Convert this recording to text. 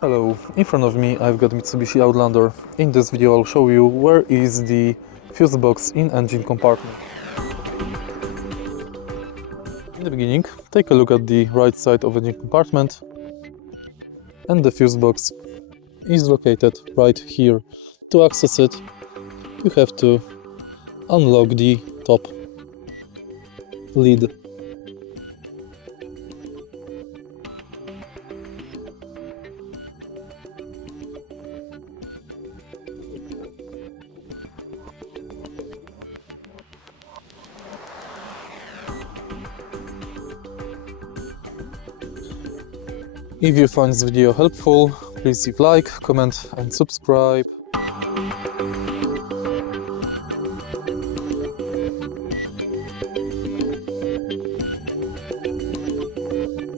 Hello, in front of me I've got Mitsubishi Outlander. In this video I'll show you where is the fuse box in engine compartment. In the beginning, take a look at the right side of engine compartment, and the fuse box is located right here. To access it, you have to unlock the top lid. If you find this video helpful, please leave like, comment and subscribe.